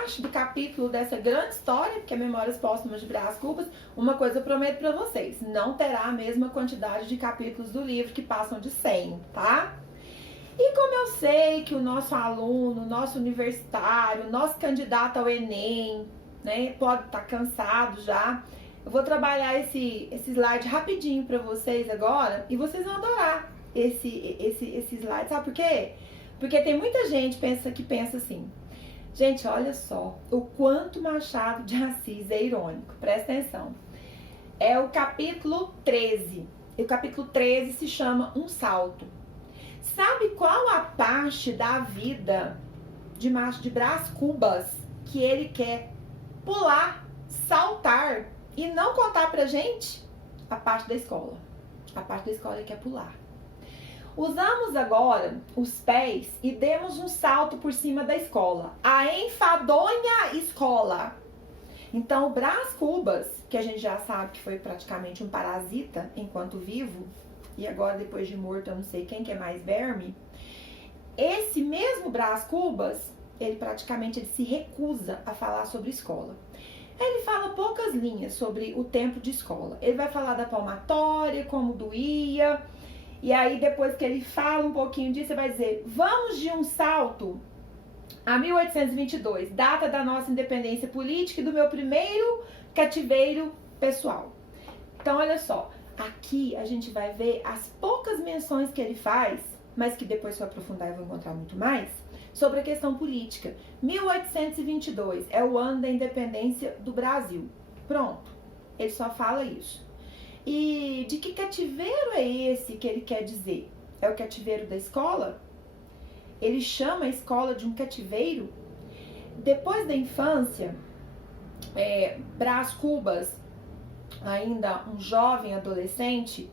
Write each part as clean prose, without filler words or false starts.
parte do capítulo dessa grande história, que é Memórias Póstumas de Brás Cubas, uma coisa eu prometo pra vocês, não terá a mesma quantidade de capítulos do livro, que passam de 100, tá? E como eu sei que o nosso aluno, o nosso universitário, o nosso candidato ao Enem, né, pode estar cansado já, eu vou trabalhar esse slide rapidinho para vocês agora e vocês vão adorar esse slide. Sabe por quê? Porque tem muita gente que pensa assim, gente, olha só o quanto Machado de Assis é irônico, presta atenção. É o capítulo 13, e o capítulo 13 se chama Um Salto. Sabe qual a parte da vida de Brás Cubas que ele quer pular, saltar e não contar pra gente? A parte da escola. A parte da escola ele quer pular. Usamos agora os pés e demos um salto por cima da escola. A enfadonha escola. Então, o Brás Cubas, que a gente já sabe que foi praticamente um parasita enquanto vivo, e agora depois de morto eu não sei quem que é mais verme, esse mesmo Brás Cubas, ele praticamente se recusa a falar sobre escola. Ele fala poucas linhas sobre o tempo de escola. Ele vai falar da palmatória, como doía, e aí depois que ele fala um pouquinho disso, ele vai dizer, vamos de um salto a 1822, data da nossa independência política e do meu primeiro cativeiro pessoal. Então, olha só, aqui a gente vai ver as poucas menções que ele faz, mas que depois, se eu aprofundar, eu vou encontrar muito mais, sobre a questão política. 1822 é o ano da independência do Brasil. Pronto, ele só fala isso. E de que cativeiro é esse que ele quer dizer? É o cativeiro da escola? Ele chama a escola de um cativeiro? Depois da infância, Brás Cubas, ainda um jovem adolescente,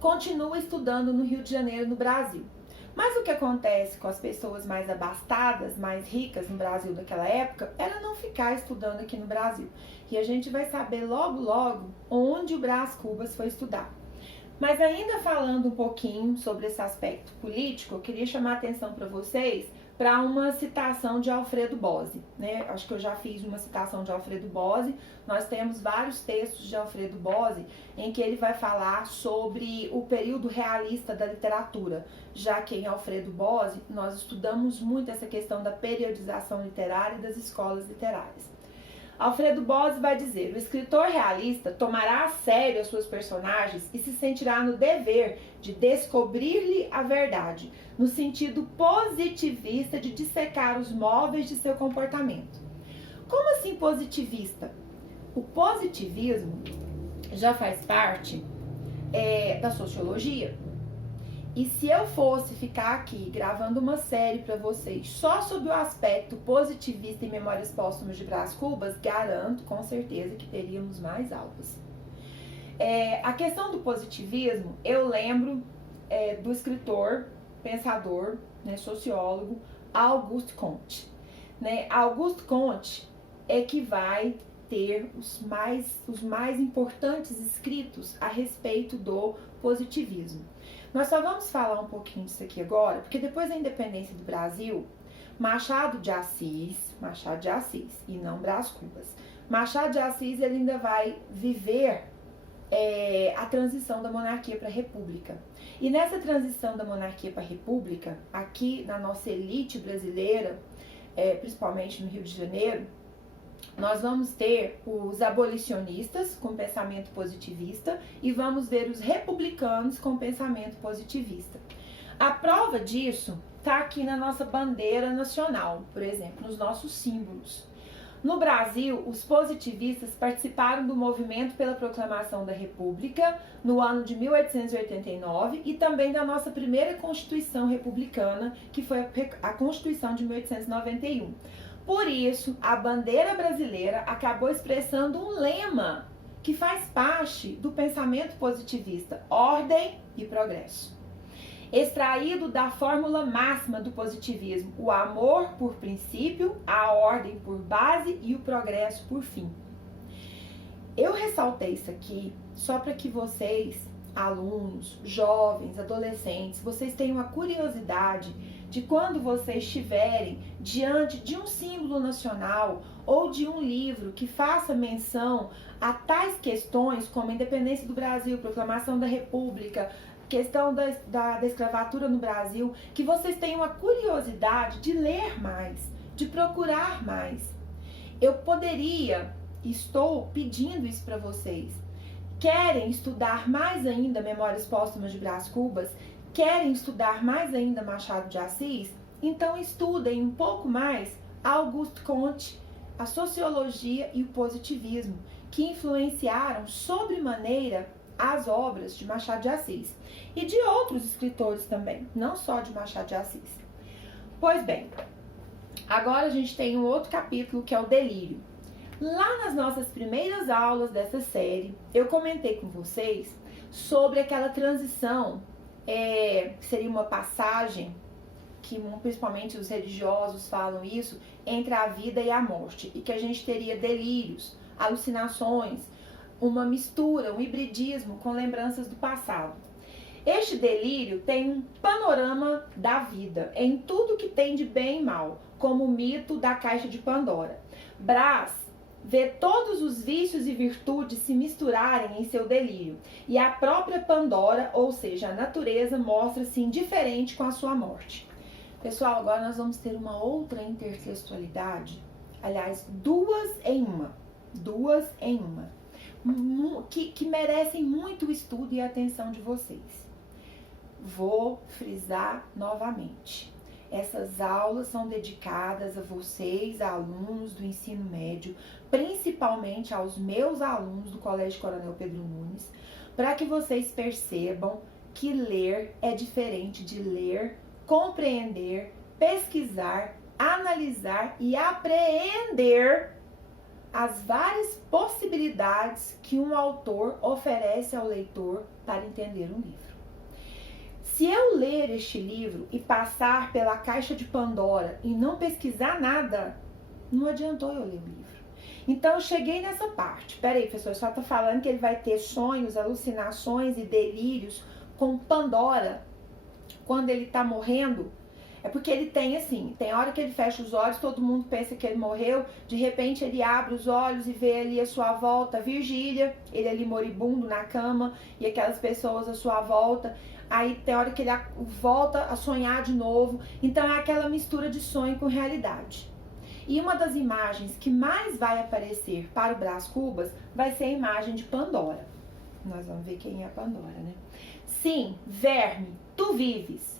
continua estudando no Rio de Janeiro, no Brasil. Mas o que acontece com as pessoas mais abastadas, mais ricas no Brasil daquela época, era não ficar estudando aqui no Brasil. E a gente vai saber logo, logo, onde o Brás Cubas foi estudar. Mas ainda falando um pouquinho sobre esse aspecto político, eu queria chamar a atenção para vocês para uma citação de Alfredo Bose, né? Acho que eu já fiz uma citação de Alfredo Bose. Nós temos vários textos de Alfredo Bose em que ele vai falar sobre o período realista da literatura, já que em Alfredo Bose nós estudamos muito essa questão da periodização literária e das escolas literárias. Alfredo Bose vai dizer, o escritor realista tomará a sério as suas personagens e se sentirá no dever de descobrir-lhe a verdade, no sentido positivista de dissecar os móveis de seu comportamento. Como assim positivista? O positivismo já faz parte da sociologia. E se eu fosse ficar aqui gravando uma série para vocês só sobre o aspecto positivista em Memórias Póstumas de Brás Cubas, garanto com certeza que teríamos mais aulas. A questão do positivismo, eu lembro do escritor, pensador, né, sociólogo, Auguste Comte. Né? Auguste Comte é que vai ter os mais importantes escritos a respeito do positivismo. Nós só vamos falar um pouquinho disso aqui agora, porque depois da independência do Brasil, Machado de Assis, e não Brás Cubas, Machado de Assis ele ainda vai viver a transição da monarquia para a república. E nessa transição da monarquia para a república, aqui na nossa elite brasileira, principalmente no Rio de Janeiro, nós vamos ter os abolicionistas com pensamento positivista e vamos ver os republicanos com pensamento positivista. A prova disso está aqui na nossa bandeira nacional, por exemplo, nos nossos símbolos. No Brasil, os positivistas participaram do movimento pela proclamação da República no ano de 1889 e também da nossa primeira Constituição Republicana, que foi a Constituição de 1891. Por isso, a bandeira brasileira acabou expressando um lema que faz parte do pensamento positivista, ordem e progresso. Extraído da fórmula máxima do positivismo, o amor por princípio, a ordem por base e o progresso por fim. Eu ressaltei isso aqui só para que vocês, alunos, jovens, adolescentes, vocês tenham a curiosidade de quando vocês estiverem diante de um símbolo nacional ou de um livro que faça menção a tais questões como a independência do Brasil, proclamação da República, questão da escravatura no Brasil, que vocês tenham a curiosidade de ler mais, de procurar mais. Eu poderia, estou pedindo isso para vocês. Querem estudar mais ainda Memórias Póstumas de Brás Cubas? Querem estudar mais ainda Machado de Assis? Então estudem um pouco mais Auguste Comte, a sociologia e o positivismo, que influenciaram sobremaneira as obras de Machado de Assis e de outros escritores também, não só de Machado de Assis. Pois bem, agora a gente tem um outro capítulo que é o delírio. Lá nas nossas primeiras aulas dessa série, eu comentei com vocês sobre aquela transição, seria uma passagem, que principalmente os religiosos falam isso, entre a vida e a morte, e que a gente teria delírios, alucinações, uma mistura, um hibridismo com lembranças do passado. Este delírio tem um panorama da vida, em tudo que tem de bem e mal, como o mito da caixa de Pandora. Brás vê todos os vícios e virtudes se misturarem em seu delírio, e a própria Pandora, ou seja, a natureza, mostra-se indiferente com a sua morte. Pessoal, agora nós vamos ter uma outra intertextualidade, aliás, duas em uma, que merecem muito o estudo e a atenção de vocês. Vou frisar novamente. Essas aulas são dedicadas a vocês, alunos do ensino médio, principalmente aos meus alunos do Colégio Coronel Pedro Nunes, para que vocês percebam que ler é diferente de ler, compreender, pesquisar, analisar e apreender as várias possibilidades que um autor oferece ao leitor para entender um livro. Se eu ler este livro e passar pela caixa de Pandora e não pesquisar nada, não adiantou eu ler o livro. Então eu cheguei nessa parte. Peraí, professor, só está falando que ele vai ter sonhos, alucinações e delírios com Pandora quando ele está morrendo? É porque ele tem assim, tem hora que ele fecha os olhos, todo mundo pensa que ele morreu, de repente ele abre os olhos e vê ali à sua volta Virgília, ele ali moribundo na cama, e aquelas pessoas à sua volta. Aí tem hora que ele volta a sonhar de novo. Então é aquela mistura de sonho com realidade. E uma das imagens que mais vai aparecer para o Brás Cubas vai ser a imagem de Pandora. Nós vamos ver quem é a Pandora, né? Sim, verme, tu vives.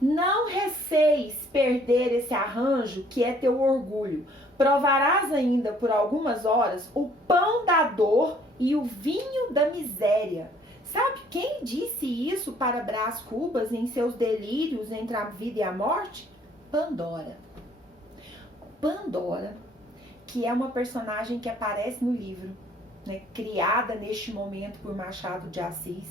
Não receis perder esse arranjo que é teu orgulho. Provarás ainda por algumas horas o pão da dor e o vinho da miséria. Sabe quem disse isso para Brás Cubas em seus delírios entre a vida e a morte? Pandora. Pandora, que é uma personagem que aparece no livro, né, criada neste momento por Machado de Assis,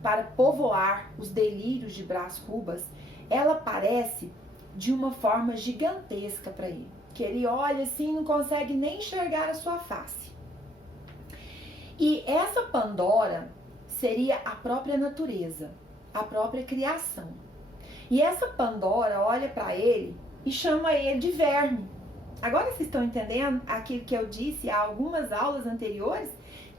para povoar os delírios de Brás Cubas, ela aparece de uma forma gigantesca para ele, que ele olha assim e não consegue nem enxergar a sua face. E essa Pandora seria a própria natureza, a própria criação. E essa Pandora olha para ele e chama ele de verme. Agora vocês estão entendendo aquilo que eu disse há algumas aulas anteriores?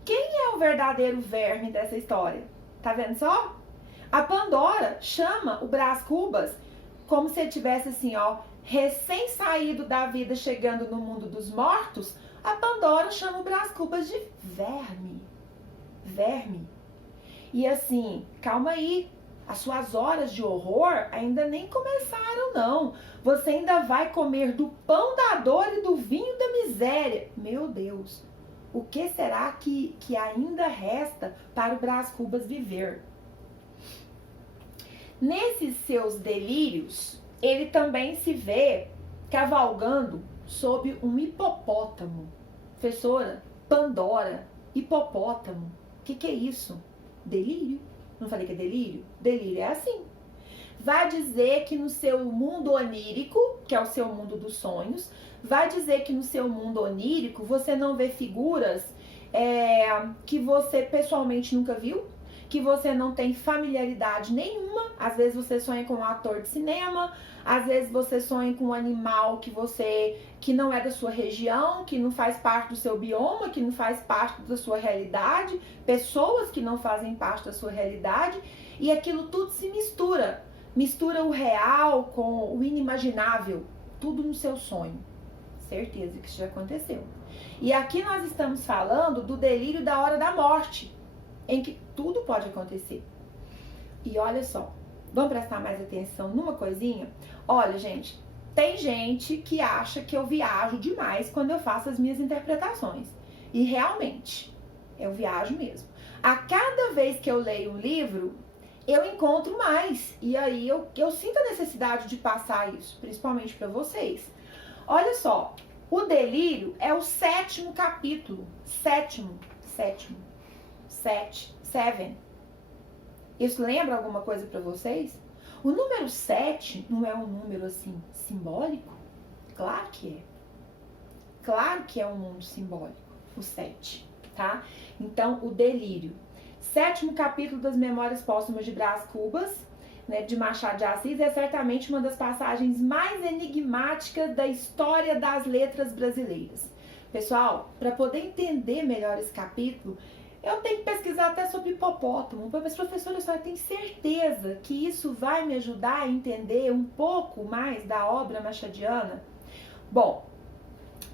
Quem é o verdadeiro verme dessa história? Tá vendo só? A Pandora chama o Brás Cubas como se ele tivesse assim, ó, recém-saído da vida, chegando no mundo dos mortos. A Pandora chama o Brás Cubas de verme. Verme. E assim, calma aí, as suas horas de horror ainda nem começaram não. Você ainda vai comer do pão da dor e do vinho da miséria. Meu Deus, o que será que ainda resta para o Brás Cubas viver? Nesses seus delírios, ele também se vê cavalgando sob um hipopótamo. Professora, Pandora, hipopótamo, o que é isso? Delírio? Não falei que é delírio? Delírio é assim. Vai dizer que no seu mundo onírico, que é o seu mundo dos sonhos, vai dizer que no seu mundo onírico você não vê figuras que você pessoalmente nunca viu, que você não tem familiaridade nenhuma. Às vezes você sonha com um ator de cinema, às vezes você sonha com um animal que não é da sua região, que não faz parte do seu bioma, que não faz parte da sua realidade, pessoas que não fazem parte da sua realidade, e aquilo tudo se mistura. Mistura o real com o inimaginável, tudo no seu sonho. Certeza que isso já aconteceu. E aqui nós estamos falando do delírio da hora da morte, em que tudo pode acontecer. E olha só, vamos prestar mais atenção numa coisinha? Olha, gente, tem gente que acha que eu viajo demais quando eu faço as minhas interpretações. E realmente, eu viajo mesmo. A cada vez que eu leio um livro, eu encontro mais. E aí eu sinto a necessidade de passar isso, principalmente para vocês. Olha só, o delírio é o 7º capítulo. Sétimo. Isso lembra alguma coisa para vocês? O número 7 não é um número assim simbólico? Claro que é. Claro que é um número simbólico, o 7, tá? Então, o delírio. 7º capítulo das Memórias Póstumas de Brás Cubas, né, de Machado de Assis, é certamente uma das passagens mais enigmáticas da história das letras brasileiras. Pessoal, para poder entender melhor esse capítulo, eu tenho que pesquisar até sobre hipopótamo. Mas, professora, a senhora tem certeza que isso vai me ajudar a entender um pouco mais da obra machadiana? Bom,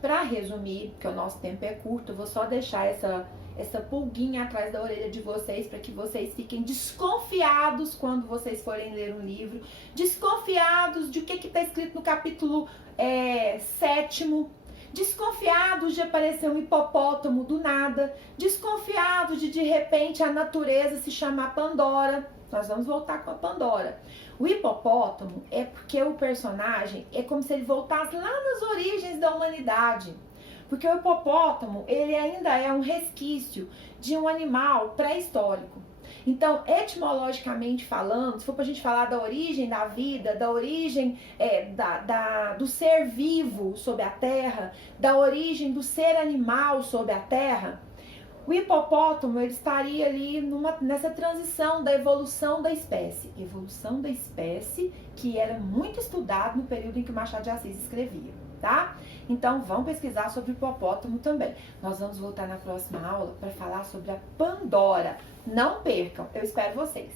para resumir, porque o nosso tempo é curto, eu vou só deixar essa pulguinha atrás da orelha de vocês para que vocês fiquem desconfiados quando vocês forem ler um livro, desconfiados de o que está escrito no capítulo 7º, desconfiados de aparecer um hipopótamo do nada, desconfiados de repente a natureza se chamar Pandora. Nós vamos voltar com a Pandora. O hipopótamo é porque o personagem é como se ele voltasse lá nas origens da humanidade. Porque o hipopótamo, ele ainda é um resquício de um animal pré-histórico. Então, etimologicamente falando, se for pra gente falar da origem da vida, da origem do ser vivo sobre a terra, da origem do ser animal sobre a terra, o hipopótamo ele estaria ali nessa transição da evolução da espécie. Evolução da espécie que era muito estudado no período em que Machado de Assis escrevia, tá? Então, vamos pesquisar sobre o hipopótamo também. Nós vamos voltar na próxima aula para falar sobre a Pandora. Não percam, eu espero vocês!